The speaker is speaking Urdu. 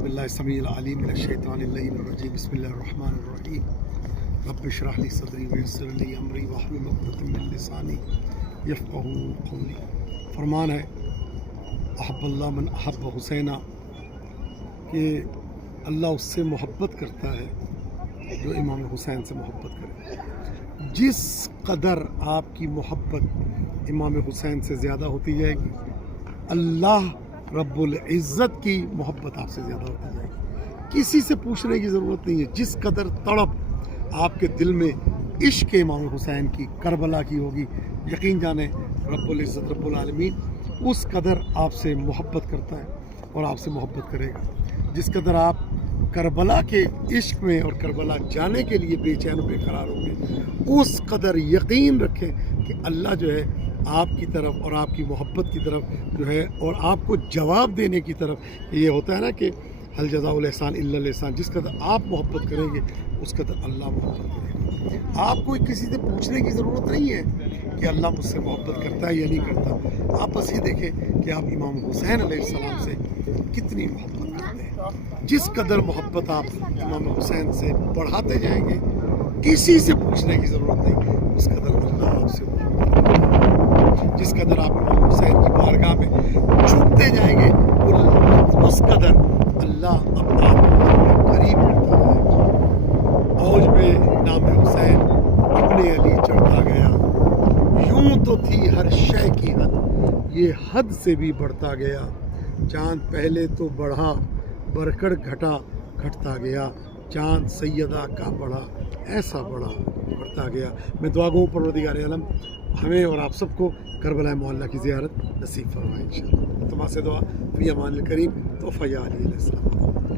اعوذ باللہ السمیع العلیم من الشیطان اللعین الرجیم بسم اللہ الرحمن الرحیم رب اشرح لی صدری ویسر لی امری واحلل عقدۃ من لسانی یفقہوا قولی۔ فرمان ہے احب اللہ من احب حسینہ، کہ اللہ اس سے محبت کرتا ہے جو امام حسین سے محبت کرے۔ جس قدر آپ کی محبت امام حسین سے زیادہ ہوتی جائے گی، اللہ رب العزت کی محبت آپ سے زیادہ ہوتی جائے گی۔ کسی سے پوچھنے کی ضرورت نہیں ہے، جس قدر تڑپ آپ کے دل میں عشق امام حسین کی، کربلا کی ہوگی، یقین جانیں رب العزت رب العالمین اس قدر آپ سے محبت کرتا ہے اور آپ سے محبت کرے گا۔ جس قدر آپ کربلا کے عشق میں اور کربلا جانے کے لیے بے چین و بے قرار ہوں گے، اس قدر یقین رکھیں کہ اللہ جو ہے آپ کی طرف اور آپ کی محبت کی طرف جو ہے، اور آپ کو جواب دینے کی طرف، یہ ہوتا ہے نا کہ حل جزاء الاحسان الا الاحسان، جس قدر آپ محبت کریں گے اس قدر اللہ محبت کرے گا۔ آپ کو کسی سے پوچھنے کی ضرورت نہیں ہے کہ اللہ مجھ سے محبت کرتا ہے یا نہیں کرتا، آپ بس یہ دیکھیں کہ آپ امام حسین علیہ السلام سے کتنی محبت کرتے ہیں۔ جس قدر محبت آپ امام حسین سے بڑھاتے جائیں گے، کسی سے پوچھنے کی ضرورت نہیں، اس قدر اللہ آپ سے محبت کرتا ہے۔ جس قدر آپ امام حسین کی بارگاہ میں جھکتے جائیں گے، اس قدر اللہ اب آپ کو قریب کرتا ہے۔ اوج پہ نام حسین ابن علی چڑھتا گیا، یوں تو تھی ہر شے کی حد، یہ حد سے بھی بڑھتا گیا۔ چاند پہلے تو بڑھا، برکڑ گھٹا گھٹتا گیا، چاند سیدہ کا بڑھا، ایسا بڑھا بڑھتا گیا۔ میں دعا گو پروردگار عالم ہمیں اور آپ سب کو کربلا معلیٰ کی زیارت نصیب فرمائے انشاءاللہ۔ تمہا سے دعا فی امان الکریم، تحفہ یا علی علیہ السلام۔